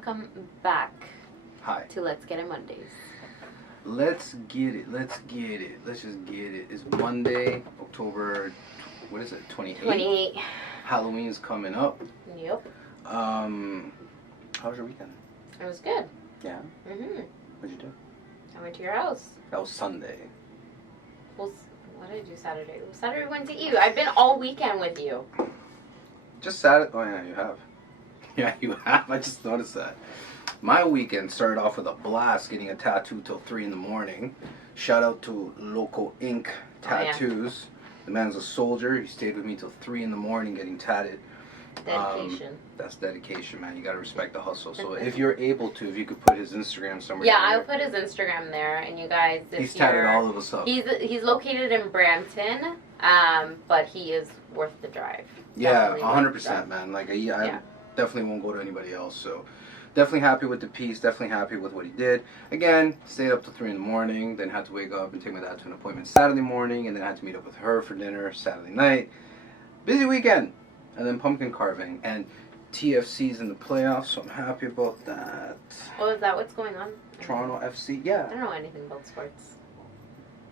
welcome back. Hi. To Let's Get It Mondays. Let's get it. Let's get it. Let's just get it. It's Monday, October, what is it, 28th? 28. Halloween's coming up. Yep. How was your weekend? It was good. Yeah? Mm-hmm. What'd you do? I went to your house. That was Sunday. Well, what did I do Saturday? Saturday we went to you. I've been all weekend with you. Just Saturday. Oh, yeah, you have. Yeah, you have. I just noticed that. My weekend started off with a blast, getting a tattoo till 3 in the morning. Shout out to Local Ink Tattoos. Oh, yeah. The man's a soldier. He stayed with me till 3 in the morning getting tatted. Dedication. That's dedication, man. You gotta respect the hustle. So if you're able to, if you could put his Instagram somewhere. Yeah, I'll put his Instagram there. And you guys, if he's tatted all of us up. He's located in Brampton, but he is worth the drive. Yeah, 100%, man. Like, I definitely won't go to anybody else. So definitely happy with the piece. Definitely happy with what he did. Again, stayed up till 3 in the morning. Then had to wake up and take my dad to an appointment Saturday morning. And then had to meet up with her for dinner Saturday night. Busy weekend. And then pumpkin carving. And TFC's in the playoffs, so I'm happy about that. Oh, is that what's going on? Toronto FC, yeah. I don't know anything about sports.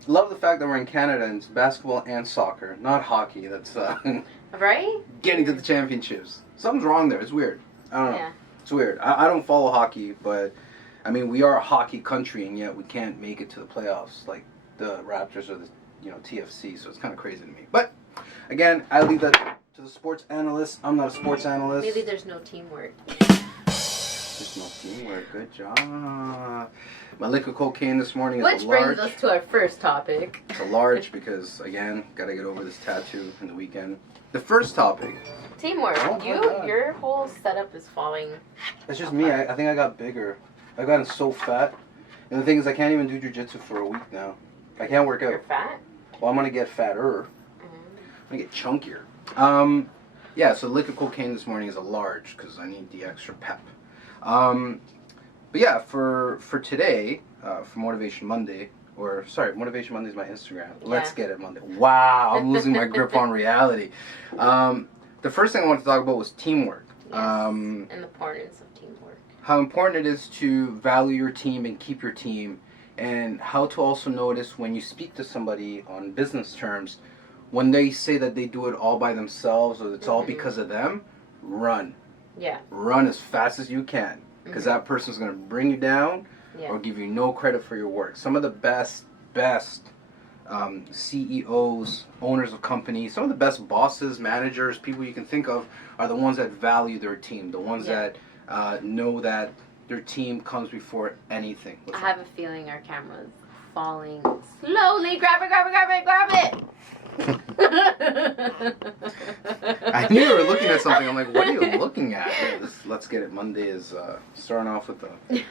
Love the fact that we're in Canada and it's basketball and soccer, not hockey. That's right? Getting to the championships. Something's wrong there. It's weird. I don't know. Yeah. It's weird. I don't follow hockey, but I mean we are a hockey country and yet we can't make it to the playoffs like the Raptors or the TFC. So it's kind of crazy to me. But again, I leave that to the sports analyst. I'm not a sports analyst. Maybe there's no teamwork. There's no teamwork. Good job. My liquid cocaine this morning is a large. Which brings us to our first topic. It's a large because, again, gotta get over this tattoo in the weekend. The first topic. Teamwork. Oh Your whole setup is falling. That's just me. I think I got bigger. I've gotten so fat. And the thing is, I can't even do jiu-jitsu for a week now. I can't work out. You're fat? Well, I'm gonna get fatter. I'm gonna get chunkier. Yeah, so liquid cocaine this morning is a large because I need the extra pep. But yeah, for today, for Motivation Monday, Motivation Monday is my Instagram. Yeah. Let's Get It Monday. Wow, I'm losing my grip on reality. The first thing I wanted to talk about was teamwork. Yes, and the importance of teamwork. How important it is to value your team and keep your team, and how to also notice when you speak to somebody on business terms, when they say that they do it all by themselves or it's all because of them, run. Yeah. Run as fast as you can because that person's going to bring you down or give you no credit for your work. Some of the best CEOs, owners of companies, some of the best bosses, managers, people you can think of are the ones that value their team, the ones that know that their team comes before anything. I have a feeling our camera's falling slowly. Grab it! I knew you were looking at something. I'm like, what are you looking at? This Let's Get It Monday is starting off with a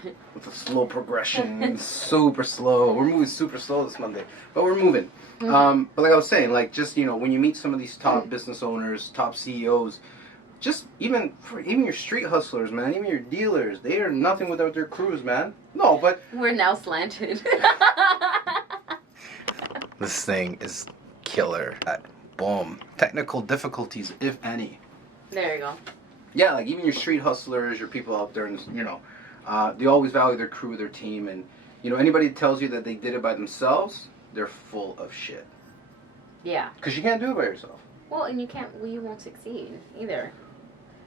slow progression. Super slow. We're moving super slow this Monday, but we're moving. But like I was saying, like just when you meet some of these top business owners, top CEOs, just even your street hustlers, man, even your dealers, they are nothing without their crews, man. No, but we're now slanted. This thing is killer. Boom. Technical difficulties, if any. There you go. Yeah, like even your street hustlers, your people out there, and they always value their crew, their team, and anybody that tells you that they did it by themselves, they're full of shit. Yeah. Because you can't do it by yourself. Well, and you won't succeed either.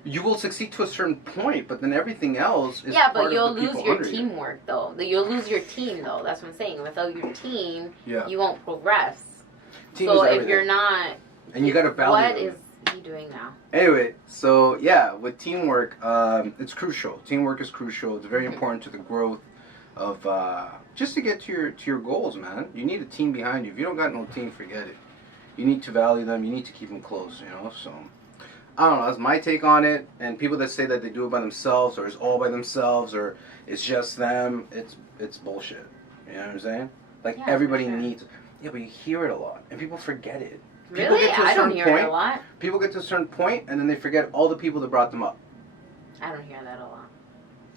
You will succeed to a certain point, but then everything else is but you'll lose your teamwork, though. You'll lose your team, though. That's what I'm saying. Without your team, you won't progress. Team so is if you're not... And you got to value What is he doing now? Anyway, so yeah, with teamwork, it's crucial. Teamwork is crucial. It's very important to the growth of... just to get to your goals, man. You need a team behind you. If you don't got no team, forget it. You need to value them. You need to keep them close, so... I don't know, that's my take on it. And people that say that they do it by themselves or it's all by themselves or it's just them, it's bullshit. You know what I'm saying? Like everybody needs... Yeah, but you hear it a lot and people forget it. Really? I don't hear it a lot. People get to a certain point and then they forget all the people that brought them up. I don't hear that a lot.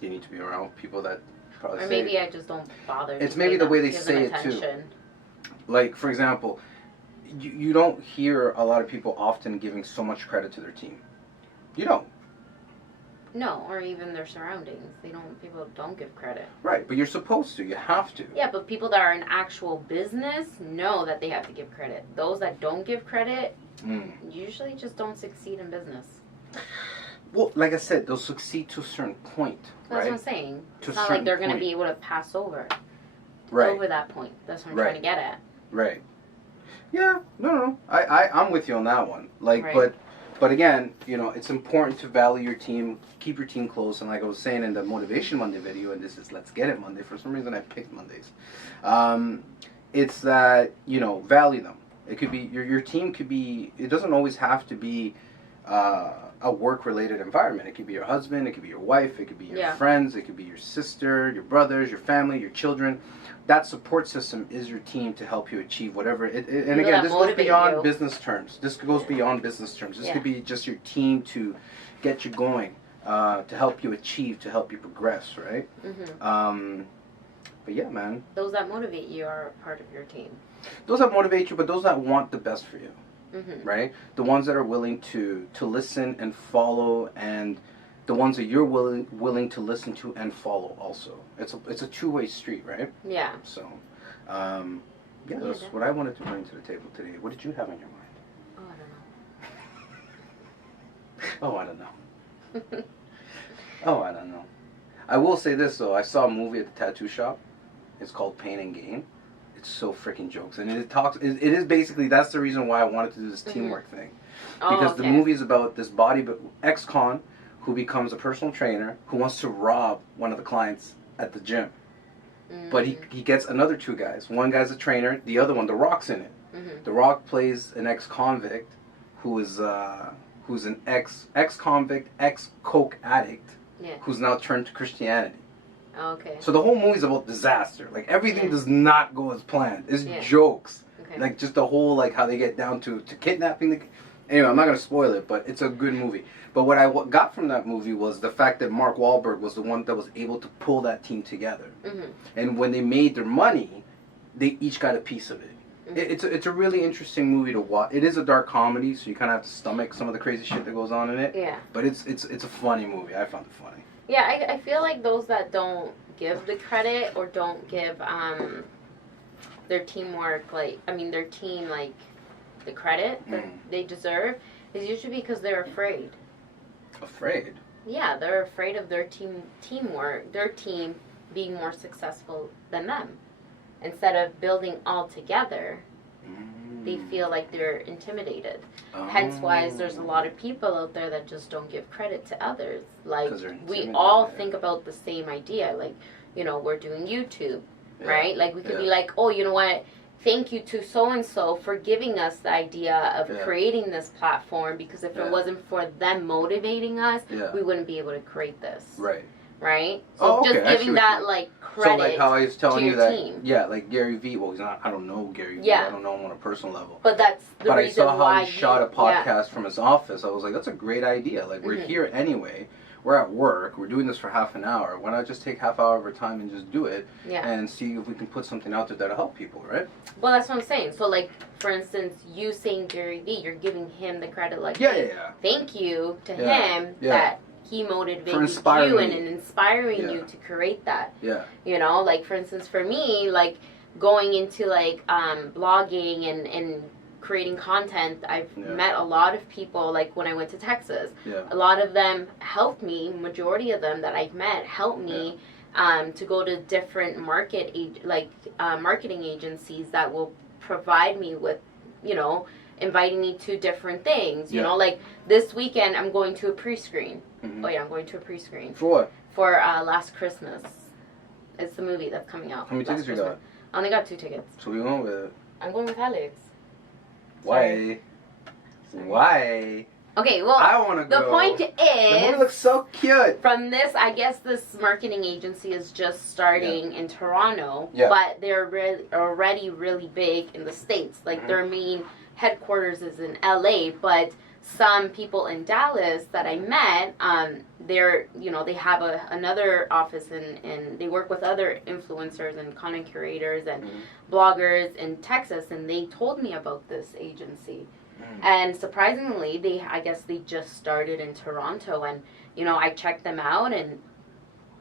You need to be around people that probably Or maybe I just don't bother. It's maybe the way they say it too. Like, for example... You don't hear a lot of people often giving so much credit to their team. You don't. No, or even their surroundings. People don't give credit. Right, but you're supposed to. You have to. Yeah, but people that are in actual business know that they have to give credit. Those that don't give credit usually just don't succeed in business. Well, like I said, they'll succeed to a certain point. That's right? what I'm saying. To it's not like they're going to be able to pass over. Right. Over that point. That's what I'm trying to get at. Right. Yeah. No. I'm with you on that one. Like, right. But again, you know, it's important to value your team, keep your team close, and like I was saying in the Motivation Monday video, and this is Let's Get It Monday. For some reason, I picked Mondays. It's that, you know, value them. It could be your team could be. It doesn't always have to be a work-related environment. It could be your husband, it could be your wife, it could be your friends, it could be your sister, your brothers, your family, your children. That support system is your team to help you achieve whatever. And again, this goes beyond business terms. This goes beyond business terms. This could be just your team to get you going, to help you achieve, to help you progress, right? Mm-hmm. But yeah, man. Those that motivate you are part of your team. Those that motivate you, but those that want the best for you. Mm-hmm. Right? The ones that are willing to listen and follow, and the ones that you're willing to listen to and follow also. It's a two-way street, right? Yeah. So, that's what I wanted to bring to the table today. What did you have on your mind? Oh, I don't know. Oh, I don't know. I will say this, though. I saw a movie at the tattoo shop. It's called Pain and Gain. So freaking jokes, and it is basically, that's the reason why I wanted to do this teamwork thing, because the movie is about this ex-con who becomes a personal trainer who wants to rob one of the clients at the gym, but he gets another two guys. One guy's a trainer, the other one, The Rock's in it. The Rock plays an ex-convict who is who's an ex-convict, ex-coke addict, who's now turned to Christianity. Okay. So the whole movie's about disaster. Like, everything does not go as planned. It's jokes. Okay. Like, just the whole, like, how they get down to kidnapping. Anyway, I'm not going to spoil it, but it's a good movie. But what I got from that movie was the fact that Mark Wahlberg was the one that was able to pull that team together. Mm-hmm. And when they made their money, they each got a piece of it. Mm-hmm. It's a really interesting movie to watch. It is a dark comedy, so you kind of have to stomach some of the crazy shit that goes on in it. Yeah. But it's a funny movie. I found it funny. Yeah, I feel like those that don't give the credit or don't give their teamwork, their team, like, the credit that they deserve is usually because they're afraid. Afraid? Yeah, they're afraid of their teamwork, their team being more successful than them. Instead of building all together, they feel like they're intimidated. Hence why there's a lot of people out there that just don't give credit to others. Like, we all think about the same idea. Like, you know, we're doing YouTube, right? Like, we could be like, oh, you know what? Thank you to so-and-so for giving us the idea of creating this platform, because if it wasn't for them motivating us, we wouldn't be able to create this. Right. Right? So just giving that, like, credit to like how I was telling you that, team. Yeah, like Gary Vee. Well, he's not, I don't know Gary Vee. I don't know him on a personal level. But that's the reason why I saw how he shot a podcast from his office. I was like, that's a great idea. Like, we're here anyway. We're at work. We're doing this for half an hour. Why not just take half hour of our time and just do it and see if we can put something out there that'll help people, right? Well, that's what I'm saying. So, like, for instance, you saying Gary Vee, you're giving him the credit. Like, thank you to him that he motivated you and inspiring you to create that. Yeah. You know, like, for instance, for me, like, going into, like, blogging and creating content, I've met a lot of people, like, when I went to Texas. Yeah. A lot of them helped me, majority of them that I've met helped me to go to different marketing agencies that will provide me with, you know, inviting me to different things. You know, like, this weekend I'm going to a pre-screen. Oh yeah, I'm going to a pre-screen. For what? For Last Christmas. It's the movie that's coming out. How many tickets you got? I only got 2 tickets. So who you going with? I'm going with Alex. Why? Sorry. Why? Okay, well, I want to go. The point is, the movie looks so cute. From this, I guess this marketing agency is just starting in Toronto, but they're already really big in the States. Like, their main headquarters is in LA, but some people in Dallas that I met, they're, you know, they have another office and they work with other influencers and content curators and bloggers in Texas, and they told me about this agency. And surprisingly, I guess they just started in Toronto, and you know, I check them out, and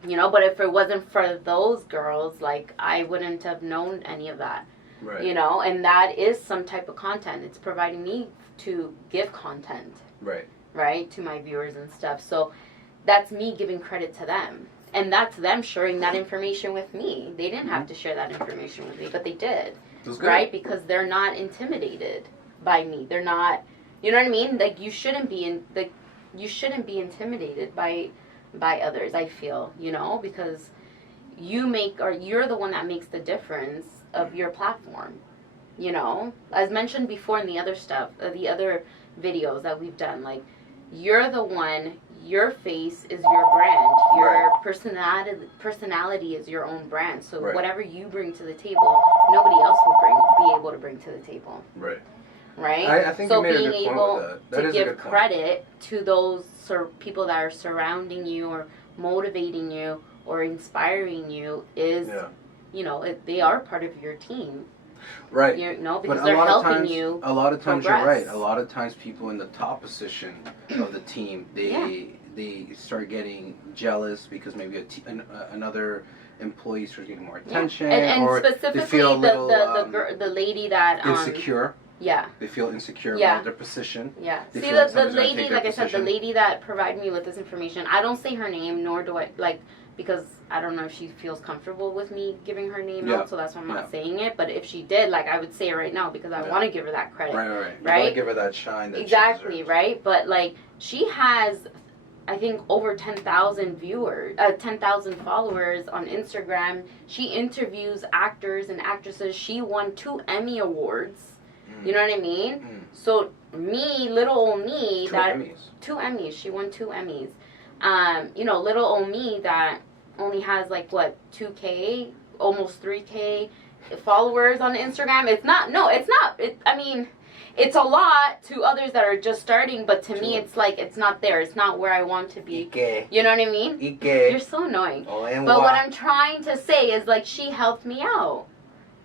you know, but if it wasn't for those girls, like, I wouldn't have known any of that. Right. You know, and that is some type of content. It's providing me to give content. Right. Right, to my viewers and stuff. So that's me giving credit to them. And that's them sharing that information with me. They didn't have to share that information with me, but they did. Right? Because they're not intimidated by me. They're not, you know what I mean? Like, you shouldn't be intimidated by others, I feel, you know, because you're the one that makes the difference of your platform. You know, as mentioned before in the other stuff, the other videos that we've done, like, you're the one, your face is your brand, your personality is your own brand. So whatever you bring to the table, nobody else will be able to bring to the table. Right. Right? I think so you made being a good point able with that. to give credit to those people that are surrounding you or motivating you or inspiring you is, you know, they are part of your team. Right. You know, because they're helping you. A lot of times progress. you're right. A lot of times people in the top position of the team, they start getting jealous because maybe another employee starts getting more attention, and or specifically they feel a little, the lady that insecure. Yeah. They feel insecure about their position. Yeah. See, the lady, like I said, the lady that provided me with this information, I don't say her name, nor do I, like, because I don't know if she feels comfortable with me giving her name out, so that's why I'm not saying it. But if she did, like, I would say it right now because I want to give her that credit. Right. You want to give her that shine that exactly, she deserves. Right? But, like, she has, I think, over 10,000 viewers, 10,000 followers on Instagram. She interviews actors and actresses. She won 2 Emmy Awards. You know what I mean? So me, little old me, 2 Emmys. She won 2 Emmys. You know, little old me that only has like what 2K, almost 3K followers on Instagram. It's not. No, it's not. I mean, it's a lot to others that are just starting, but to me, it's like it's not there. It's not where I want to be. You know what I mean? You're so annoying. But what I'm trying to say is, like, she helped me out.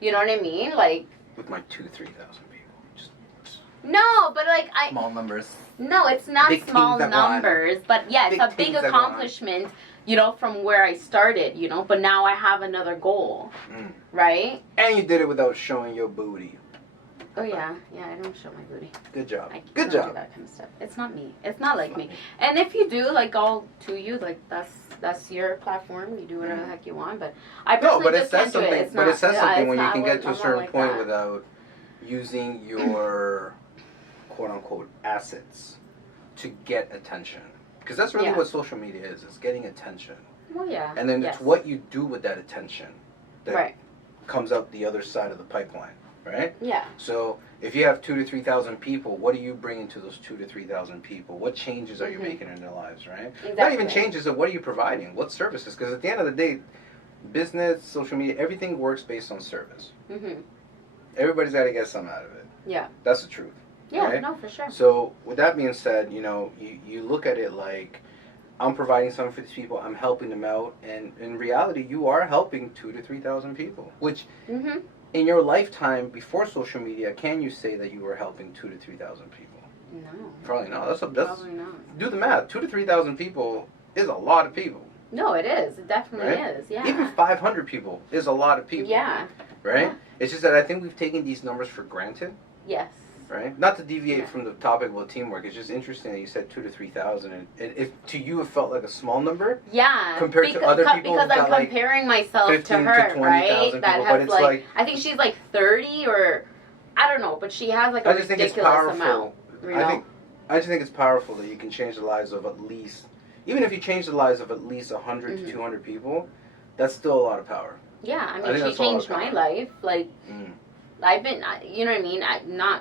You know what I mean? Like, with my 2,000-3,000 people. No, but like small numbers. No, it's not big small numbers, but yes, a big accomplishment, you know, from where I started, you know, but now I have another goal. Right? And you did it without showing your booty. Oh yeah, I don't show my booty. Good job. Good job. Do that kind of stuff. It's not me. It's not like me. And if you do, like, all to you, like, that's your platform. You do whatever the heck you want. But I personally just can't do it. It's not, but it says something when you can get to a certain point without using your quote-unquote assets to get attention, because that's really what social media is. It's getting attention. Well, yeah. And then it's what you do with that attention that comes out the other side of the pipeline, right? Yeah. So if you have 2,000 to 3,000 people, what are you bringing to those 2,000 to 3,000 people? What changes are you making in their lives, right? Exactly. Not even changes of what are you providing? What services? Because at the end of the day, business, social media, everything works based on service. Everybody's got to get something out of it. Yeah. That's the truth. Yeah, right? no, for sure. So with that being said, you know, you look at it like, I'm providing something for these people, I'm helping them out, and in reality, you are helping 2,000 to 3,000 people. Which, in your lifetime before social media, can you say that you were helping 2,000 to 3,000 people? No. Probably not. That's probably not. Do the math. 2,000 to 3,000 people is a lot of people. No, it is. It definitely is. Yeah. Even 500 people is a lot of people. Yeah. Right? Yeah. It's just that I think we've taken these numbers for granted. Yes. Right? Not to deviate from the topic about teamwork. It's just interesting that you said 2,000 to 3,000, and if to you it felt like a small number. Yeah. Compared to other people, because I'm comparing myself to her, right? That has like I think she's like 30 or I don't know, but she has like a ridiculous amount. You know? I just think it's powerful that you can change the lives of at least, even if you change the lives of at least 100 to 200 people, that's still a lot of power. Yeah, I mean, she changed my life. Like, I've been, you know what I mean?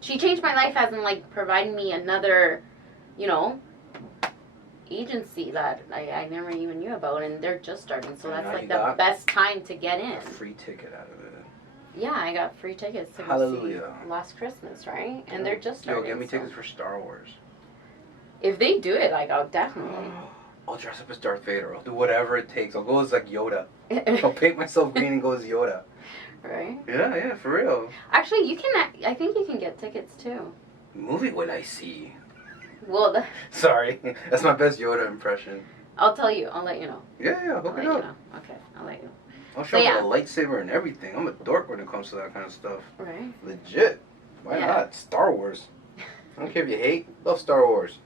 She changed my life as in, like, providing me another, you know, agency that I never even knew about, and they're just starting, so that's, like, the best time to get in. A free ticket out of it. Yeah, I got free tickets to go see last Christmas, right? And they're just starting. Get me tickets for Star Wars. If they do it, like, I'll definitely. I'll dress up as Darth Vader. I'll do whatever it takes. I'll go as, like, Yoda. I'll paint myself green and go as Yoda. Right? Yeah, for real. Actually, I think you can get tickets too. Movie will I see? Well, Sorry, that's my best Yoda impression. I'll tell you. I'll let you know. Yeah, hook it up. Okay, I'll let you know. I'll show you a lightsaber and everything. I'm a dork when it comes to that kind of stuff. Right. Legit. Why not? Star Wars. I don't care if you hate. Love Star Wars.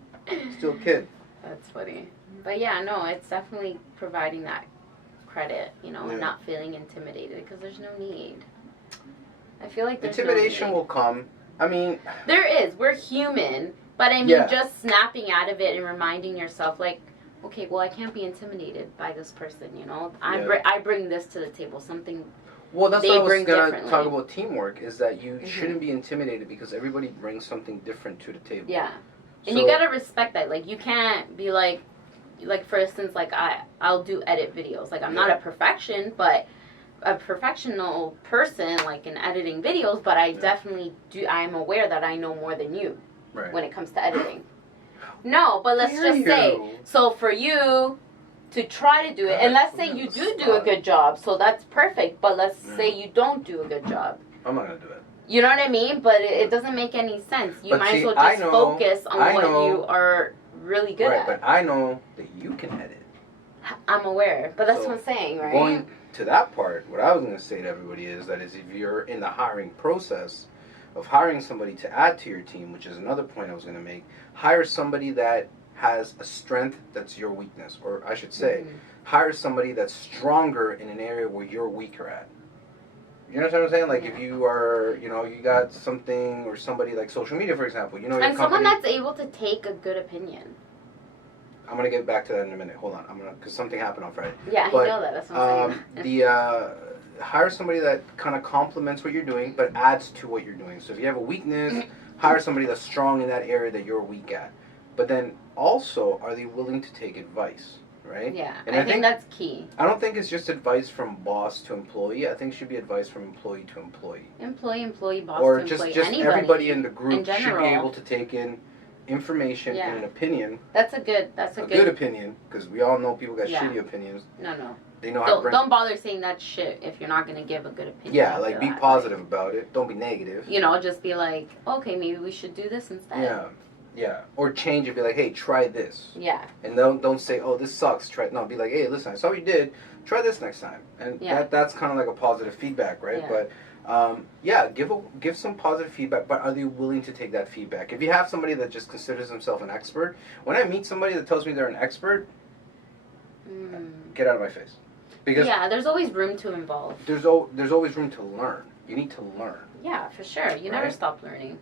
Still a kid. That's funny. But yeah, no, it's definitely providing that credit, you know, and not feeling intimidated because there's no need. I feel like there's intimidation no will come. I mean, there is. We're human, but I mean, just snapping out of it and reminding yourself, like, okay, well, I can't be intimidated by this person, you know. I bring this to the table, something. Well, that's what I was gonna talk about. Teamwork is that you shouldn't be intimidated because everybody brings something different to the table. Yeah, and you gotta respect that. Like, you can't be like for instance, like I'll do edit videos. Like, I'm not a professional person, like in editing videos, but I definitely do. I'm aware that I know more than you when it comes to editing. No, but let's just say, so for you to try to do it, and let's say you do a good job, so that's perfect, but let's say you don't do a good job. I'm not going to do it. You know what I mean? But it doesn't make any sense. You might as well just focus on what you are really good at. But I know that you can edit. I'm aware, but that's what I'm saying, right? Going to that part, what I was going to say to everybody is that if you're in the hiring process of hiring somebody to add to your team, which is another point I was going to make, hire somebody that has a strength that's your weakness, or I should say, hire somebody that's stronger in an area where you're weaker at. You know what I'm saying? Like, if you are, you know, you got something, or somebody like social media, for example, you know, and someone that's able to take a good opinion. I'm going to get back to that in a minute. Hold on. Because something happened on Friday. Yeah, I know that. That's what I'm saying. Hire somebody that kind of complements what you're doing, but adds to what you're doing. So if you have a weakness, hire somebody that's strong in that area that you're weak at. But then also, are they willing to take advice, right? Yeah, and I think that's key. I don't think it's just advice from boss to employee. I think it should be advice from employee to employee. Employee, boss or to employee. Or just everybody in the group in should be able to take in information and an opinion. That's a good opinion, because we all know people got shitty opinions. No. They know how to don't bother saying that shit if you're not going to give a good opinion. Yeah, like, be positive about it. Don't be negative. You know, just be like, okay, maybe we should do this instead. Yeah. Or change it. Be like, hey, try this. Yeah. And don't say, oh, this sucks. Try it. No, be like, hey, listen, I saw what you did. Try this next time. And that's kind of like a positive feedback, right? Yeah. But give some positive feedback, but are they willing to take that feedback? If you have somebody that just considers himself an expert, when I meet somebody that tells me they're an expert, get out of my face. Because there's always room to evolve. There's always room to learn. You need to learn. Yeah, for sure. You never stop learning.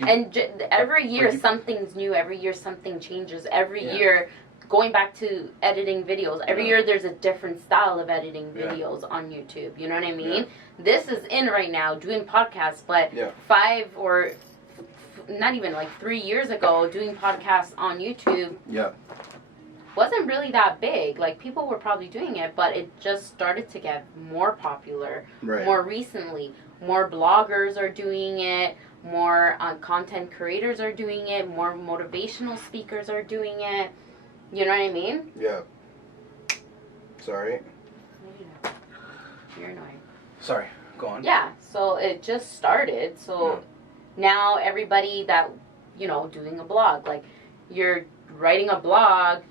And every year something's new. Every year something changes. Every year, going back to editing videos, every year there's a different style of editing videos on YouTube. You know what I mean? This is in right now, doing podcasts, but 5 or not even like 3 years ago, doing podcasts on YouTube wasn't really that big. Like, people were probably doing it, but it just started to get more popular more recently. More bloggers are doing it. More content creators are doing it. More motivational speakers are doing it. You know what I mean? Yeah. Sorry. You're annoying. Sorry. Go on. Yeah. So it just started. So now everybody that, you know, doing a blog, like, you're writing a blog,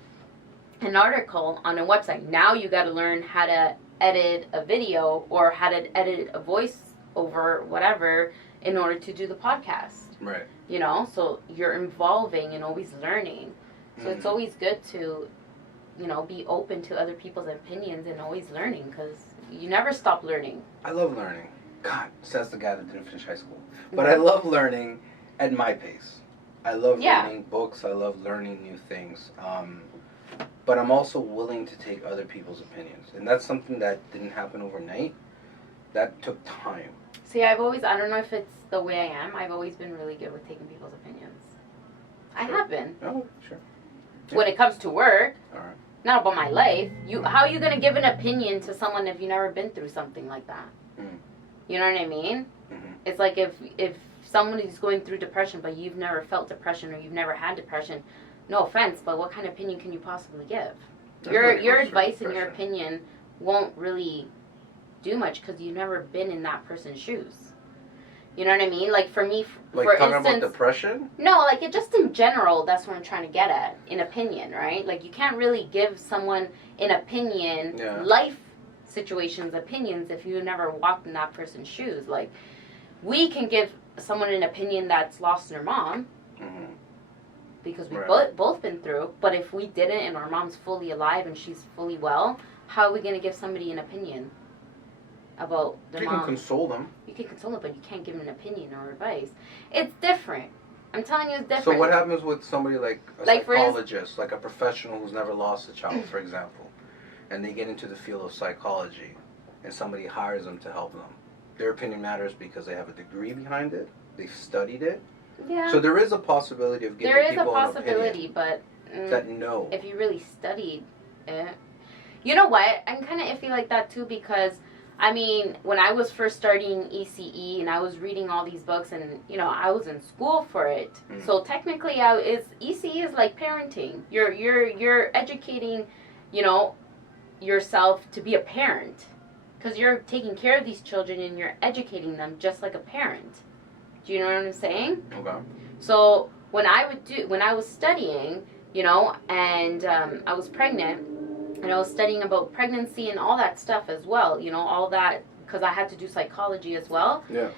an article on a website. Now you got to learn how to edit a video or how to edit a voice over whatever in order to do the podcast. Right. You know, so you're evolving and always learning. So it's always good to, you know, be open to other people's opinions and always learning, because you never stop learning. I love learning. God, says the guy that didn't finish high school. But I love learning at my pace. I love reading books. I love learning new things. But I'm also willing to take other people's opinions. And that's something that didn't happen overnight. That took time. See, I don't know if it's the way I am. I've always been really good with taking people's opinions. Sure. I have been. Oh, sure. Yeah. When it comes to work, all right, not about my life. How are you going to give an opinion to someone if you've never been through something like that? You know what I mean? It's like if someone is going through depression, but you've never felt depression or you've never had depression, no offense, but what kind of opinion can you possibly give? Your advice and your opinion won't really do much because you've never been in that person's shoes. You know what I mean? Like, for me, Like, for talking instance, about depression? no, like, it just in general, that's what I'm trying to get at, in opinion, right? Like, you can't really give someone an opinion, life situations opinions, if you've never walked in that person's shoes. Like, we can give someone an opinion that's lost their mom, because we've both been through, but if we didn't and our mom's fully alive and she's fully well, how are we going to give somebody an opinion about their mom? You can console them. You can console them, but you can't give them an opinion or advice. It's different. I'm telling you, it's different. So what happens with somebody like a psychologist, like a professional who's never lost a child, for example, and they get into the field of psychology, and somebody hires them to help them? Their opinion matters because they have a degree behind it. They've studied it. Yeah. So there is a possibility of giving people an opinion but that no. If you really studied it, you know what? I'm kind of iffy like that too, because I mean, when I was first starting ECE and I was reading all these books, and you know, I was in school for it. So technically, ECE is like parenting. You're educating, you know, yourself to be a parent, because you're taking care of these children and you're educating them just like a parent. Do you know what I'm saying? Okay. So when I was studying, you know, and I was pregnant, and I was studying about pregnancy and all that stuff as well, you know, all that, because I had to do psychology as well. Yeah.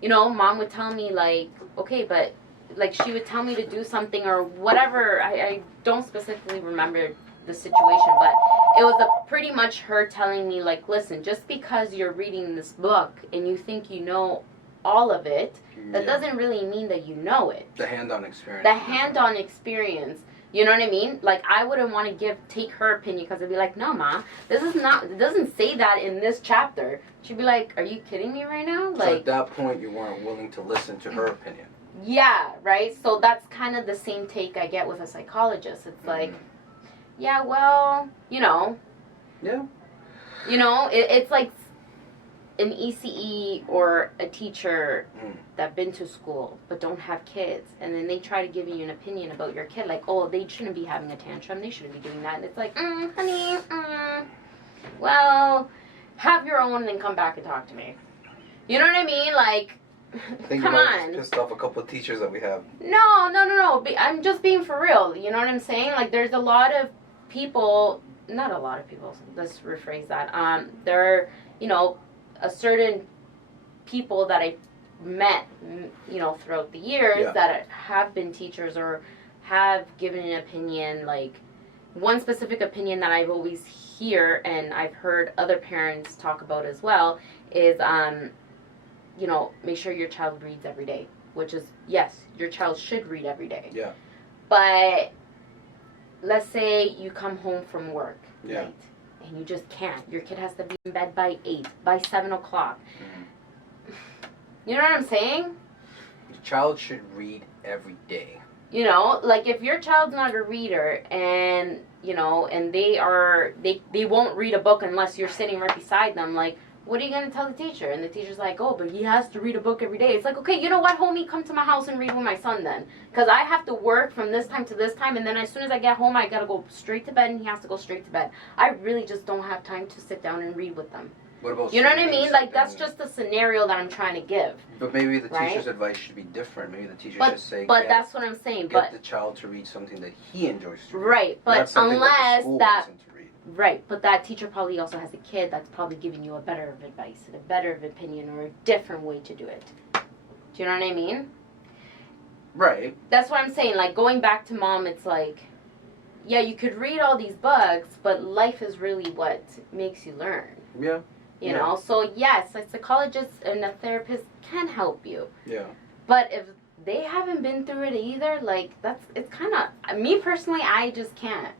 You know, Mom would tell me, like, okay, but, like, she would tell me to do something or whatever. I don't specifically remember the situation, but it was pretty much her telling me, like, listen, just because you're reading this book and you think you know all of it, that doesn't really mean that you know it. The hand-on experience. The hand-on experience. You know what I mean? Like, I wouldn't want to take her opinion, because I'd be like, no, Ma, it doesn't say that in this chapter. She'd be like, are you kidding me right now? Like, so at that point, you weren't willing to listen to her opinion. Yeah, right? So that's kind of the same take I get with a psychologist. It's like, yeah, well, you know. Yeah. You know, it's like an ECE or a teacher that been to school but don't have kids, and then they try to give you an opinion about your kid, like, oh, they shouldn't be having a tantrum, they shouldn't be doing that, and it's like, honey, well, have your own and then come back and talk to me. You know what I mean? Like, come on. Pissed off a couple of teachers that we have. No. I'm just being for real. You know what I'm saying? Like, there's a lot of people, not a lot of people, let's rephrase that. There are, you know, a certain people that I met, you know, throughout the years that have been teachers or have given an opinion. Like, one specific opinion that I've always hear and I've heard other parents talk about as well is, you know, make sure your child reads every day. Which is, yes, your child should read every day. Yeah. But let's say you come home from work late. And you just can't. Your kid has to be in bed by 8, by 7 o'clock. You know what I'm saying? The child should read every day. You know, like, if your child's not a reader and, you know, and they won't read a book unless you're sitting right beside them, like, what are you going to tell the teacher? And the teacher's like, oh, but he has to read a book every day. It's like, okay, you know what, homie, come to my house and read with my son then. Because I have to work from this time to this time, and then as soon as I get home, I got to go straight to bed, and he has to go straight to bed. I really just don't have time to sit down and read with them. What about, you know what I mean? Like, that's just the scenario that I'm trying to give. But maybe the teacher's advice should be different. Maybe the teacher should say, but that's what I'm saying. Get the child to read something that he enjoys to read. Right, but unless that... Right, but that teacher probably also has a kid that's probably giving you a better of advice, a better of opinion, or a different way to do it. Do you know what I mean? Right. That's what I'm saying. Like, going back to Mom, it's like, yeah, you could read all these books, but life is really what makes you learn. Yeah. You know? So, yes, a psychologist and a therapist can help you. Yeah. But if they haven't been through it either, like, it's kind of, me personally, I just can't.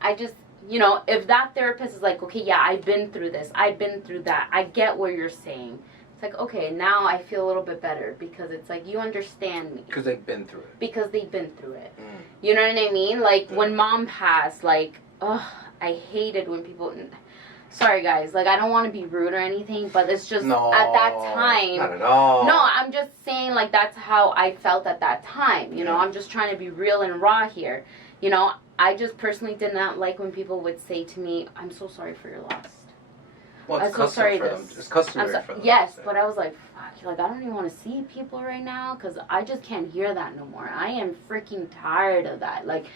I just... You know, if that therapist is like, okay, yeah, I've been through this, I've been through that, I get what you're saying. It's like, okay, now I feel a little bit better, because it's like, you understand me. Because they've been through it. Because they've been through it. You know what I mean? Like, when Mom passed, like, I hated when people... Sorry, guys, like, I don't want to be rude or anything, but it's just, at that time... Not at all. No, I'm just saying, like, that's how I felt at that time, you know? I'm just trying to be real and raw here. You know, I just personally did not like when people would say to me, I'm so sorry for your loss. Well, it's I'm so sorry. for them. It's customary for them. Yes, but I was like, fuck, like I don't even want to see people right now because I just can't hear that no more. I am freaking tired of that. Like,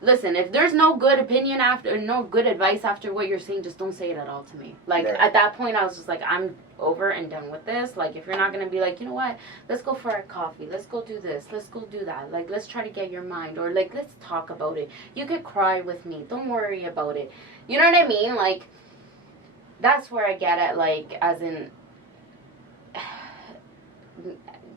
listen, if there's no good opinion after, no good advice after what you're saying, just don't say it at all to me. Like, right. At that point, I was just like, I'm over and done with this. Like, if you're not going to be like, you know what, let's go for a coffee. Let's go do this. Let's go do that. Like, let's try to get your mind. Or, like, let's talk about it. You could cry with me. Don't worry about it. You know what I mean? Like, that's where I get it. Like, as in,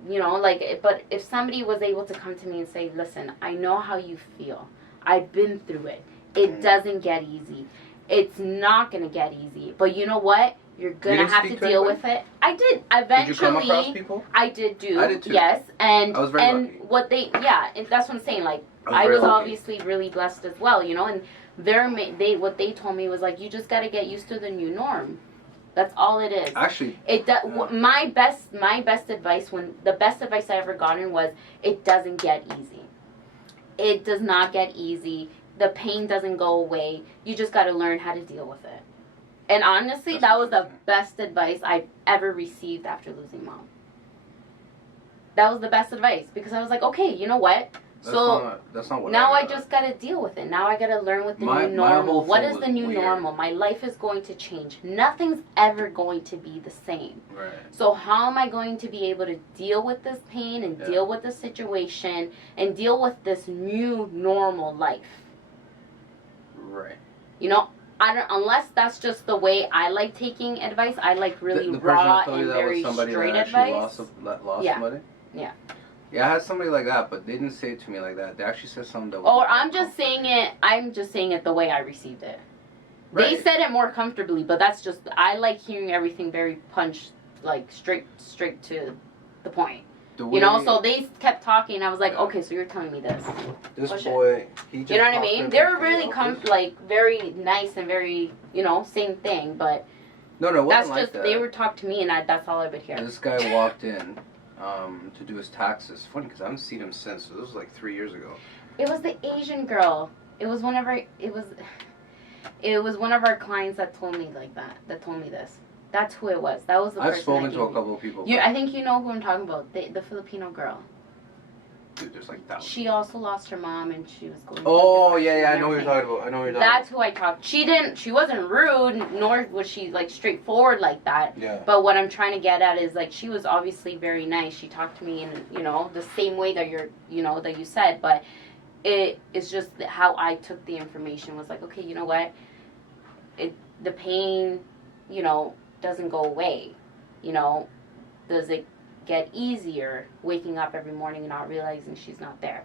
you know, like, but if somebody was able to come to me and say, listen, I know how you feel. I've been through it. It doesn't get easy. It's not going to get easy. But you know what? You're going to have to deal with it. I did. Eventually. Did you come across people? I did do. I did too. Yes. And, I was very lucky. What they, yeah, and that's what I'm saying. Like, I was obviously really blessed as well, you know, and what they told me was like, you just got to get used to the new norm. That's all it is. Actually, my best advice, the best advice I ever gotten was, it doesn't get easy. It does not get easy. The pain doesn't go away. You just got to learn how to deal with it. And honestly, that was the best advice I've ever received after losing Mom. That was the best advice because I was like, okay, you know what? That's not what now I just got to deal with it. Now I got to learn what the new normal. What is the new normal? My life is going to change. Nothing's ever going to be the same. Right. So how am I going to be able to deal with this pain and deal with the situation and deal with this new normal life? Right. You know, I don't, unless that's just the way I like taking advice. I like really raw and very straight advice. Lost somebody? Yeah. Yeah, I had somebody like that, but they didn't say it to me like that. They actually said something that was... Or I'm just saying it the way I received it. Right. They said it more comfortably, but that's just... I like hearing everything very like, straight to the point. You know, so they kept talking, and I was like, okay, so you're telling me this. This boy, he just... You know what I mean? They were really, very nice and very, you know, same thing, but... No, it wasn't that's like just, that. They would talk to me, and that's all I would hear. This guy walked in to do his taxes. Funny, because I haven't seen him since, so this was like 3 years ago. It was the Asian girl. It was one of our clients that told me that told me this. That's who it was. That was the person. I've spoken to a couple of people. I think you know who I'm talking about. The Filipino girl. Dude, there's like thousands. She also lost her mom, and she was going. Oh yeah, I know what you're talking about. That's who I talked. She wasn't rude, nor was she like straightforward like that. Yeah. But what I'm trying to get at is like she was obviously very nice. She talked to me in the same way that that you said, but it is just how I took the information was like, okay, you know what? The pain, doesn't go away. Does it get easier waking up every morning and not realizing she's not there?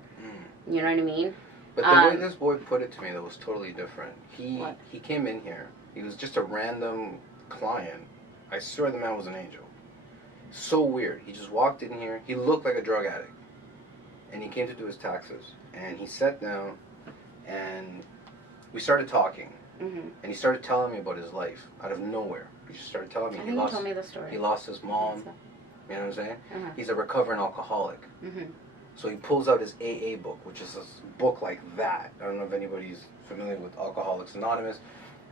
You know what I mean? But the way this boy put it to me, that was totally different. He came in here. He was just a random client. I swear the man was an angel. So weird. He just walked in here. He looked like a drug addict. And he came to do his taxes. And he sat down and we started talking. Mm-hmm. And he started telling me about his life out of nowhere. He just started telling me I think you told me the story. He lost his mom. You know what I'm saying? Uh-huh. He's a recovering alcoholic. Mm-hmm. So he pulls out his AA book, which is a book like that. I don't know if anybody's familiar with Alcoholics Anonymous.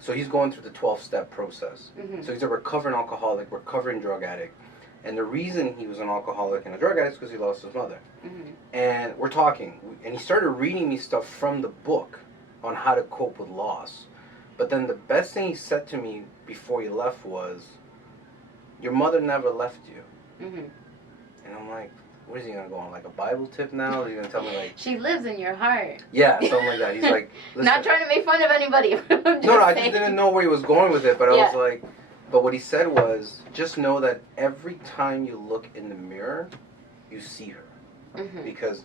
So he's going through the 12-step process. Mm-hmm. So he's a recovering alcoholic, recovering drug addict. And the reason he was an alcoholic and a drug addict is because he lost his mother. Mm-hmm. And we're talking. And he started reading me stuff from the book on how to cope with loss. But then the best thing he said to me before he left was, your mother never left you. Mm-hmm. And I'm like, what is he going to go on, like a Bible tip now? Or is he going to tell me like... She lives in your heart. Yeah, something like that. He's like... Not trying to make fun of anybody. I just didn't know where he was going with it, but I was like... But what he said was, just know that every time you look in the mirror, you see her. Mm-hmm. Because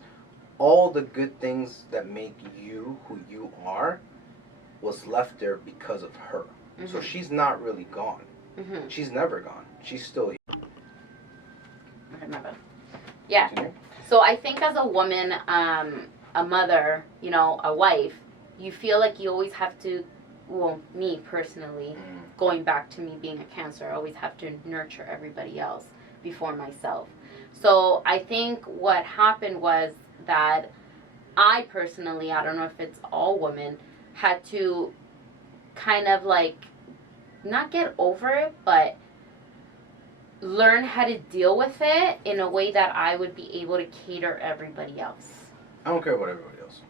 all the good things that make you who you are was left there because of her. Mm-hmm. So she's not really gone. Mm-hmm. She's never gone. She's still here. I remember. Yeah. So I think as a woman, a mother, a wife, you feel like you always have to, well, me personally, going back to me being a Cancer, I always have to nurture everybody else before myself. So I think what happened was that I personally, I don't know if it's all women, had to kind of like not get over it, but learn how to deal with it in a way that I would be able to cater everybody else. I don't care about everybody else.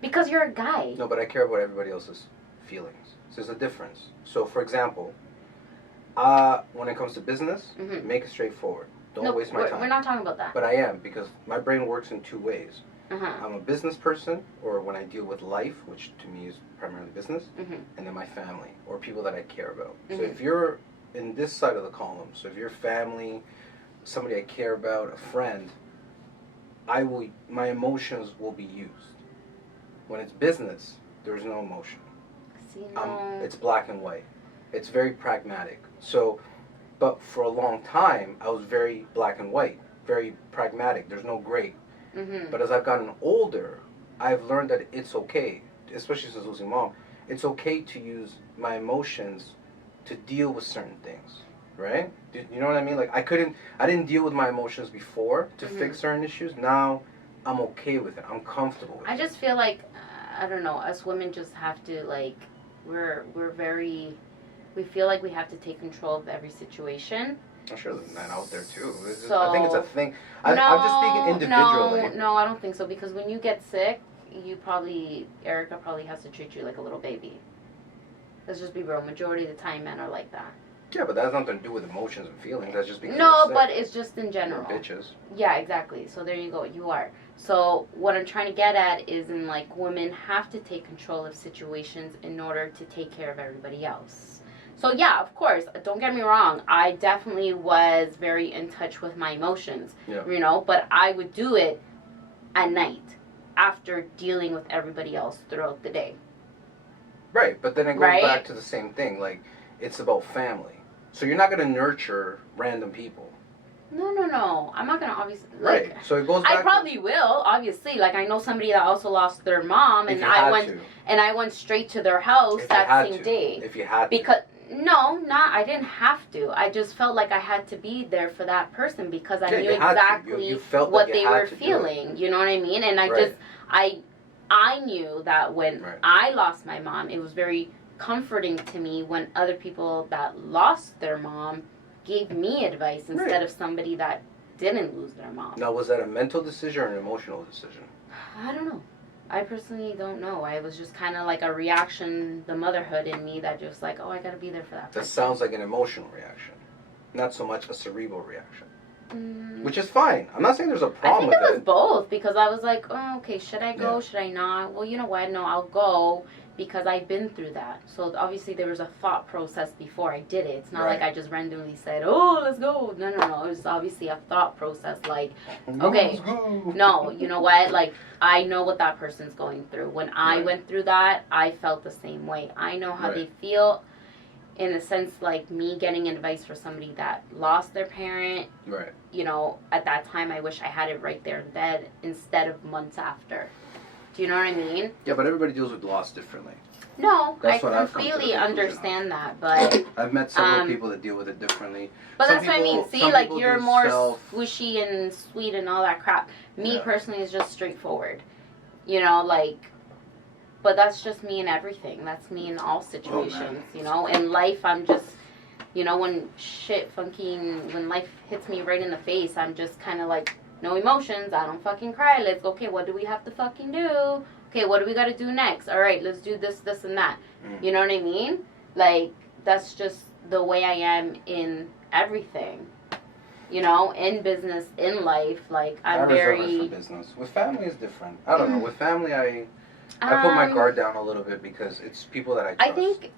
Because you're a guy. No, but I care about everybody else's feelings. So there's a difference. So, for example, when it comes to business, make it straightforward. Don't waste my time. We're not talking about that. But I am, because my brain works in two ways. Uh-huh. I'm a business person, or when I deal with life, which to me is primarily business, and then my family, or people that I care about. So if you're in this side of the column, so if you're family, somebody I care about, a friend, my emotions will be used. When it's business, there's no emotion. See, no. It's black and white. It's very pragmatic. So, but for a long time, I was very black and white, very pragmatic. There's no gray. But as I've gotten older, I've learned that it's okay, especially since losing mom, it's okay to use my emotions to deal with certain things, right? You know what I mean? Like I didn't deal with my emotions before to fix certain issues. Now I'm okay with it. I'm comfortable with it. I just feel like, I don't know, us women just have to, like, we feel like we have to take control of every situation. I'm sure there's men out there too. So, I think it's a thing. I'm just speaking individually. No, I don't think so, because when you get sick, Erica probably has to treat you like a little baby. Let's just be real. Majority of the time, men are like that. Yeah, but that has nothing to do with emotions and feelings. That's just because no, you're sick. But it's just in general. You're bitches. Yeah, exactly. So there you go. You are. So what I'm trying to get at is, in like, women have to take control of situations in order to take care of everybody else. So yeah, of course, don't get me wrong. I definitely was very in touch with my emotions, you know, but I would do it at night after dealing with everybody else throughout the day. Right, but then it goes back to the same thing. Like, it's about family. So you're not going to nurture random people. No. I'm not going to obviously... Like, right, so it goes back I probably will, obviously. Like, I know somebody that also lost their mom, and I went straight to their house that same day. If you had to. I didn't have to. I just felt like I had to be there for that person because I knew exactly what they were feeling. You know what I mean? And I knew that when I lost my mom, it was very comforting to me when other people that lost their mom gave me advice instead of somebody that didn't lose their mom. Now, was that a mental decision or an emotional decision? I don't know. I personally don't know. I was just kind of like a reaction, the motherhood in me that just like, oh, I got to be there for that person. That sounds like an emotional reaction, not so much a cerebral reaction. Which is fine. I'm not saying there's a problem with it. I think it was both, because I was like, oh, okay, should I go? Should I not? Well, you know what? No, I'll go because I've been through that. So obviously there was a thought process before I did it. It's not like I just randomly said, oh, let's go. No. It was obviously a thought process. Like, okay, no, you know what? Like, I know what that person's going through. When I went through that, I felt the same way. I know how they feel. In a sense, like me getting advice for somebody that lost their parent, you know, at that time, I wish I had it right there in bed instead of months after. Do you know what I mean? Yeah, but everybody deals with loss differently. No, I completely understand that, but... I've met several people that deal with it differently. But that's what I mean. See, like, you're more squishy and sweet and all that crap. Me, personally, is just straightforward. You know, like... But that's just me in everything. That's me in all situations, you know? In life, I'm just, you know, when life hits me right in the face, I'm just kind of like, no emotions, I don't fucking cry. Let's go, okay, what do we have to fucking do? Okay, what do we got to do next? All right, let's do this, this, and that. You know what I mean? Like, that's just the way I am in everything. You know, in business, in life, like, I'm very... for business. With family, it's different. I don't know. With family, I put my guard down a little bit because it's people that I trust. I think...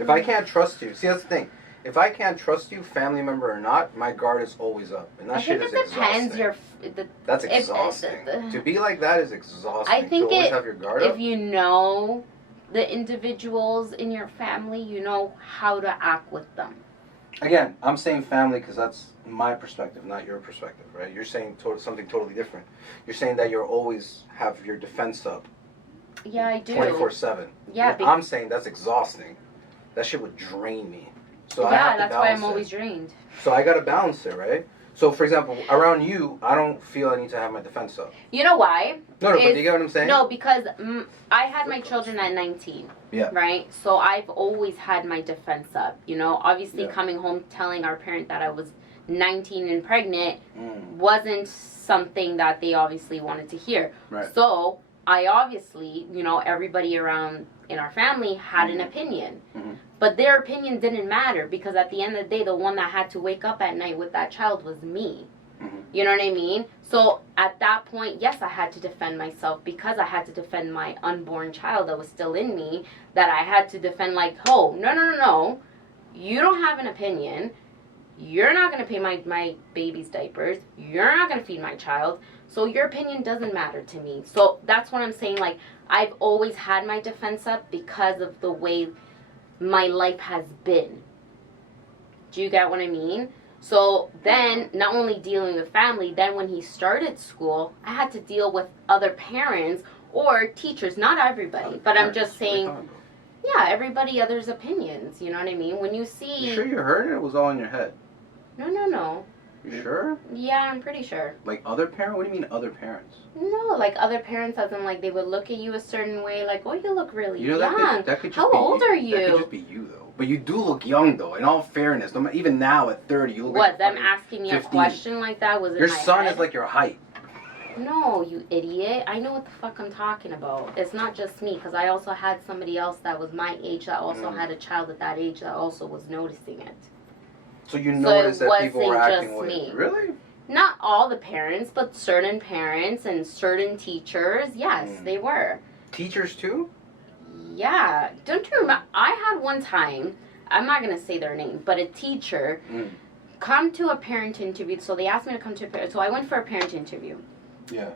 If I can't trust you... See, that's the thing. If I can't trust you, family member or not, my guard is always up. And that shit is exhausting. That's exhausting. To be like that is exhausting. I think to always have your guard up. If you know the individuals in your family, you know how to act with them. Again, I'm saying family because that's my perspective, not your perspective, right? You're saying something totally different. You're saying that you'll always have your defense up. Yeah, I do. 24/7. Yeah. I'm saying that's exhausting. That shit would drain me. So yeah, that's why I'm always drained. So I got to balance it, right? So, for example, around you, I don't feel I need to have my defense up. You know why? No, but you get what I'm saying? No, because I had my children at 19. Yeah. Right? So I've always had my defense up. You know, obviously coming home telling our parent that I was 19 and pregnant wasn't something that they obviously wanted to hear. Right. So I obviously, you know, everybody around in our family had an opinion. But their opinion didn't matter because at the end of the day, the one that had to wake up at night with that child was me. You know what I mean? So at that point, yes, I had to defend myself because I had to defend my unborn child that was still in me, that I had to defend like, oh, no. You don't have an opinion. You're not going to pay my baby's diapers. You're not going to feed my child. So your opinion doesn't matter to me. So that's what I'm saying. Like, I've always had my defense up because of the way my life has been. Do you get what I mean? So then, not only dealing with family, then when he started school, I had to deal with other parents or teachers. Not everybody, but I'm just saying, yeah, everybody other's opinions. You know what I mean? When you see... You sure you heard it? It was all in your head. No. You sure? Yeah, I'm pretty sure. Like other parents? What do you mean other parents? No, like other parents as in like they would look at you a certain way, like, oh, you look really young. That could just How be old are you? That could just be you, though. But you do look young, though. In all fairness, even now at 30, you look like them asking me 15. a question like that was in your my son head? is like your height. No, you idiot. I know what the fuck I'm talking about. It's not just me, because I also had somebody else that was my age that also had a child at that age that also was noticing it. So you noticed that people were acting just me. Really? Not all the parents, but certain parents and certain teachers, yes, they were. Teachers too? Yeah. Don't you remember? I had one time, I'm not going to say their name, but a teacher come to a parent interview. So they asked me to come to a parent. So I went for a parent interview. Yeah.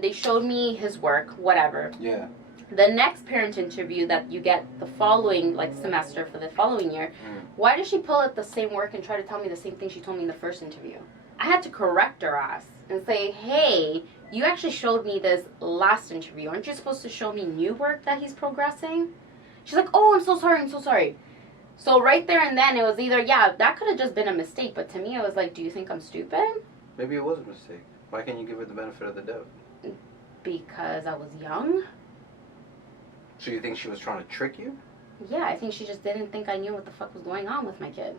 They showed me his work, whatever. Yeah. The next parent interview that you get the following semester for the following year, why did she pull out the same work and try to tell me the same thing she told me in the first interview? I had to correct her ass and say, hey, you actually showed me this last interview. Aren't you supposed to show me new work that he's progressing? She's like, oh, I'm so sorry. So right there and then it was either, yeah, that could have just been a mistake. But to me, I was like, do you think I'm stupid? Maybe it was a mistake. Why can't you give her the benefit of the doubt? Because I was young. So you think she was trying to trick you? Yeah, I think she just didn't think I knew what the fuck was going on with my kid.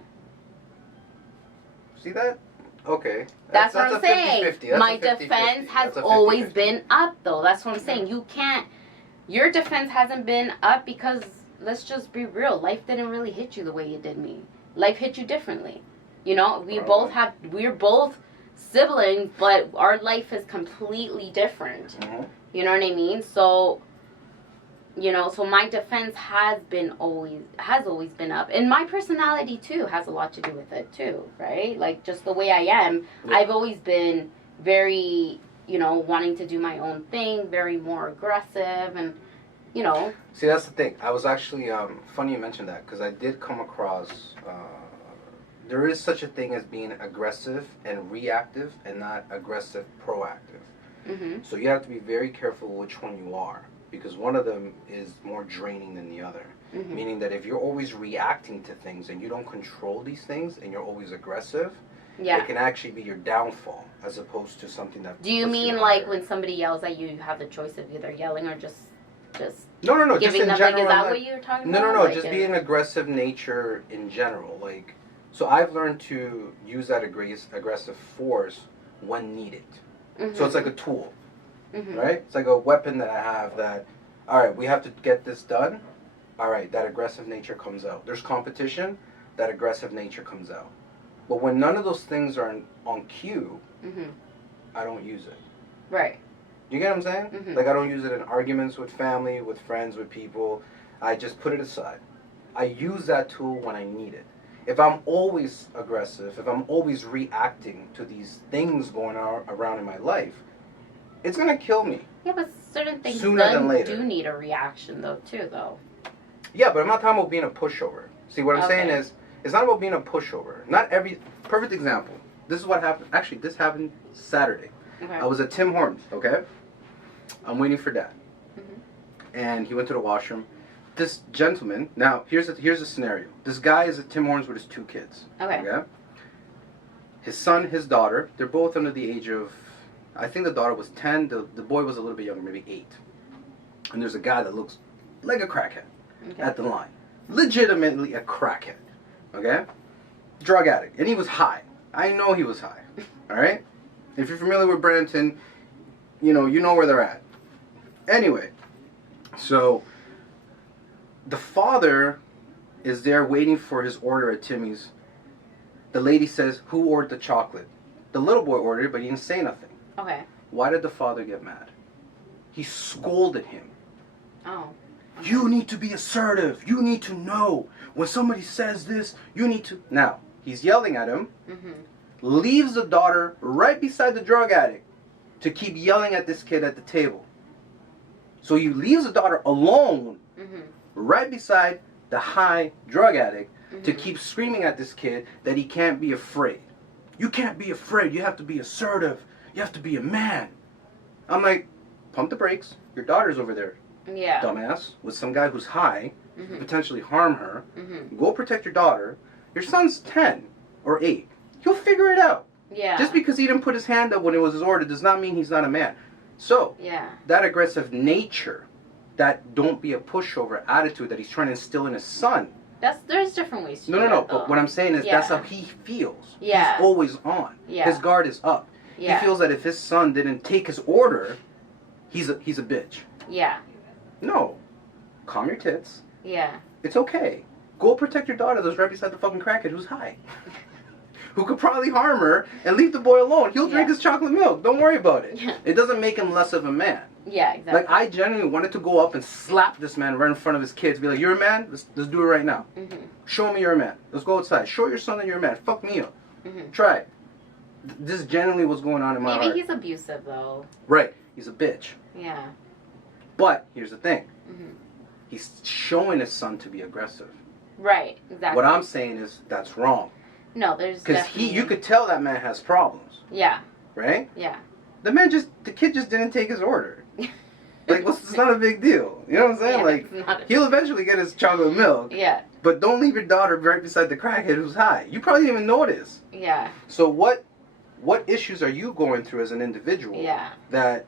See that? Okay. That's what I'm saying. 50-50. My defense has always been up, though. That's what I'm saying. You can't... Your defense hasn't been up because, let's just be real, life didn't really hit you the way it did me. Life hit you differently. You know, we're both siblings, but our life is completely different. You know what I mean? So... You know, so my defense has always been up. And my personality, too, has a lot to do with it, too, right? Like, just the way I am, I've always been very, you know, wanting to do my own thing, very more aggressive, and, you know. See, that's the thing. I was actually, funny you mentioned that, because I did come across, there is such a thing as being aggressive and reactive, and not aggressive, proactive. So you have to be very careful which one you are. Because one of them is more draining than the other. Meaning that if you're always reacting to things and you don't control these things and you're always aggressive, it can actually be your downfall as opposed to something that... Do you mean like when somebody yells at you, you have the choice of either yelling or just No, giving just in them, general. like, is that what you're talking about? No, just being aggressive nature in general. Like, so I've learned to use that aggressive force when needed. So it's like a tool. Right? It's like a weapon that I have that, all right, we have to get this done. All right, that aggressive nature comes out. There's competition, that aggressive nature comes out. But when none of those things are on cue, I don't use it. Right. You get what I'm saying? Like, I don't use it in arguments with family, with friends, with people. I just put it aside. I use that tool when I need it. If I'm always aggressive, if I'm always reacting to these things going on around in my life, it's going to kill me. Yeah, but certain things sooner than later. Do need a reaction, though, too, though. Yeah, but I'm not talking about being a pushover. See, what I'm saying is, it's not about being a pushover. Not every... Perfect example. This is what happened. Actually, this happened Saturday. I was at Tim Hortons, okay? I'm waiting for Dad. And he went to the washroom. This gentleman... Now, here's a scenario. This guy is at Tim Hortons with his 2 kids. Okay? his son, his daughter, they're both under the age of, I think the daughter was 10, the boy was a little bit younger, maybe 8. And there's a guy that looks like a crackhead at the line. Legitimately a crackhead. Okay? Drug addict. And he was high. I know he was high. Alright? If you're familiar with Brampton, you know where they're at. Anyway, so the father is there waiting for his order at Timmy's. The lady says, who ordered the chocolate? The little boy ordered it, but he didn't say nothing. Okay. Why did the father get mad? He scolded him. Oh. Okay. You need to be assertive. You need to know. When somebody says this, you need to... Now, he's yelling at him. Leaves the daughter right beside the drug addict to keep yelling at this kid at the table. So he leaves the daughter alone right beside the high drug addict to keep screaming at this kid that he can't be afraid. You can't be afraid. You have to be assertive. You have to be a man. I'm like, pump the brakes. Your daughter's over there, dumbass, with some guy who's high, could potentially harm her. Go protect your daughter. Your son's 10 or 8. He'll figure it out. Yeah. Just because he didn't put his hand up when it was his order does not mean he's not a man. So, that aggressive nature, that don't be a pushover attitude that he's trying to instill in his son. There's different ways to do No. that, But what I'm saying is that's how he feels. Yeah. He's always on. Yeah. His guard is up. Yeah. He feels that if his son didn't take his order, he's a bitch. Yeah. No. Calm your tits. Yeah. It's okay. Go protect your daughter that's right beside the fucking crackhead who's high. Who could probably harm her, and leave the boy alone. He'll drink his chocolate milk. Don't worry about it. Yeah. It doesn't make him less of a man. Yeah, exactly. Like, I genuinely wanted to go up and slap this man right in front of his kids. Be like, you're a man? Let's do it right now. Show me you're a man. Let's go outside. Show your son that you're a man. Fuck me up. Try it. This is genuinely what's going on in my heart. Maybe he's abusive, though. Right. He's a bitch. Yeah. But, here's the thing. He's showing his son to be aggressive. Right, exactly. What I'm saying is, that's wrong. No, there's Because you could tell that man has problems. Yeah. Right? Yeah. The kid just didn't take his order. Like, it's not a big deal. You know what I'm saying? Yeah, like, he'll eventually get his chocolate milk. Yeah. But don't leave your daughter right beside the crackhead who's high. You probably didn't even notice. Yeah. So what issues are you going through as an individual that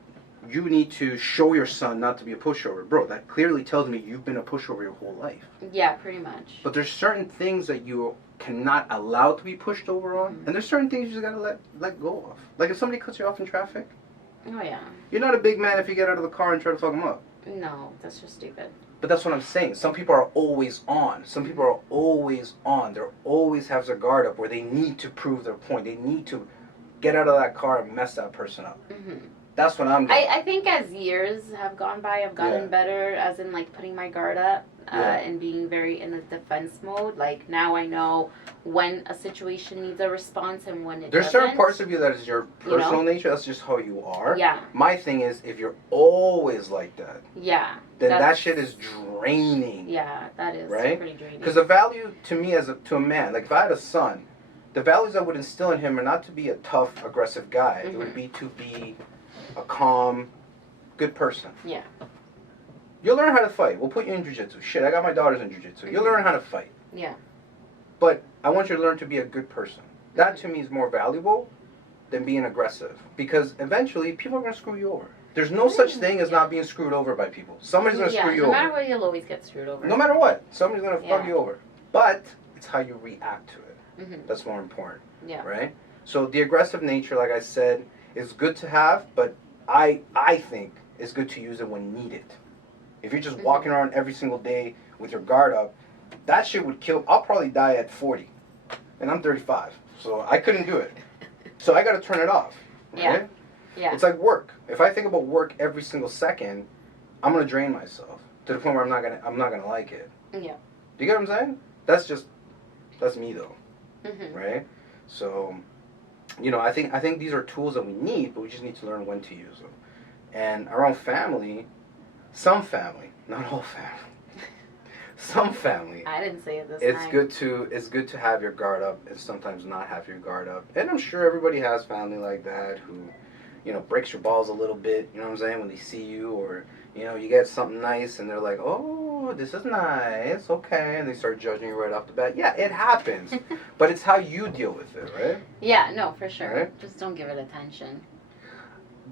you need to show your son not to be a pushover? Bro, that clearly tells me you've been a pushover your whole life. Yeah, pretty much. But there's certain things that you cannot allow to be pushed over on, and there's certain things you just gotta let go of. Like if somebody cuts you off in traffic, oh yeah, you're not a big man if you get out of the car and try to fuck them up. No, that's just stupid. But that's what I'm saying. Some people are always on. Some people are always on. They always have their guard up where they need to prove their point. They need to get out of that car and mess that person up. That's what I'm doing. I think as years have gone by, I've gotten better, as in like putting my guard up and being very in a defense mode. Like now I know when a situation needs a response and when it There's doesn't. certain parts of you that is your personal nature. That's just how you are. Yeah. My thing is, if you're always like that, then that shit is draining. Yeah, that is right? pretty draining. Because the value to me to a man, like if I had a son, the values I would instill in him are not to be a tough, aggressive guy. It would be to be a calm, good person. Yeah. You'll learn how to fight. We'll put you in jiu-jitsu. Shit, I got my daughters in jiu-jitsu. You'll learn how to fight. Yeah. But I want you to learn to be a good person. That to me is more valuable than being aggressive. Because eventually, people are going to screw you over. There's no such thing as not being screwed over by people. Somebody's going to screw you over. No matter what, you'll always get screwed over. No matter what. Somebody's going to fuck you over. But it's how you react to it. That's more important. Yeah. Right? So the aggressive nature, like I said, is good to have, but I think it's good to use it when needed. If you're just walking around every single day with your guard up, that shit would kill. I'll probably die at 40. And I'm 35. So I couldn't do it. So I got to turn it off. Right? Yeah. It's like work. If I think about work every single second, I'm going to drain myself to the point where I'm not going to like it. Yeah. Do you get what I'm saying? That's me though. Right? So, I think these are tools that we need, but we just need to learn when to use them. And our own family, some family, not all family, some family. I didn't say it this time. It's good to have your guard up and sometimes not have your guard up. And I'm sure everybody has family like that who, breaks your balls a little bit, you know what I'm saying, when they see you, or, you get something nice and they're like, oh, oh, this is nice, okay, and they start judging you right off the bat. Yeah, it happens, but it's how you deal with it, right? Yeah, no, for sure. Right? Just don't give it attention.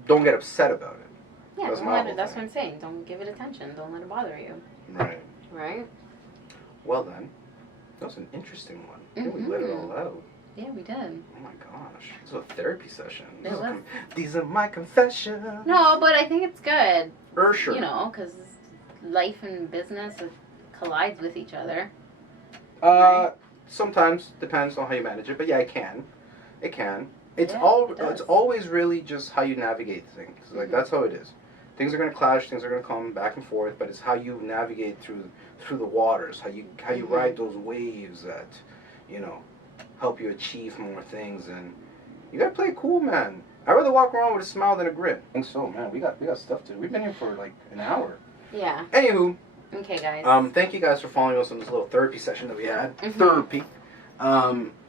Don't get upset about it. Yeah, That's don't my let whole it, that's thing. what I'm saying. Don't give it attention. Don't let it bother you. Right. Right? Well then, that was an interesting one. I think we let it all out. Yeah, we did. Oh my gosh, this is a therapy session. It was. These are my confessions. No, but I think it's good. Sure. You know, because life and business collides with each other. Sometimes depends on how you manage it, but yeah, it can. It can. It's Yeah, it does. It's always really just how you navigate things. Like that's how it is. Things are gonna clash. Things are gonna come back and forth. But it's how you navigate through the waters. How you ride those waves that, you know, help you achieve more things. And you gotta play it cool, man. I'd rather walk around with a smile than a grin. I think so, man. We got stuff to do. We've been here for like an hour. Yeah. Anywho. Okay, guys. Thank you guys for following us on this little therapy session that we had. Therapy.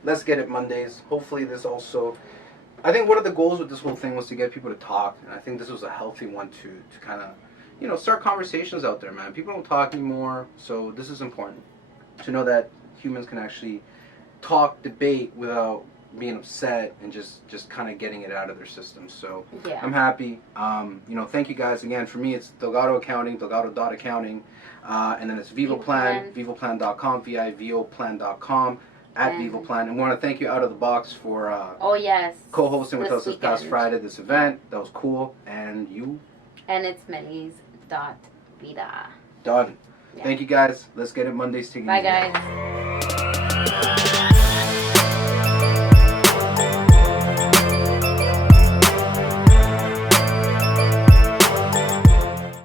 Let's get it Mondays. Hopefully this also... I think one of the goals with this whole thing was to get people to talk. And I think this was a healthy one to kind of, you know, start conversations out there, man. People don't talk anymore. So this is important. To know that humans can actually talk, debate without being upset and just kind of getting it out of their system. So yeah. I'm happy. You know, thank you guys again. For me, it's Delgado Accounting, Delgado.accounting. And then it's VivoPlan, VivoPlan.com, VivoPlan.com, @VivoPlan. And we want to thank you Out of the Box for oh yes, co-hosting with us this weekend. past Friday, this event. That was cool. And you? And it's Melis.vida. Done. Yeah. Thank you guys. Let's get it Mondays. Take it Bye, easy. guys.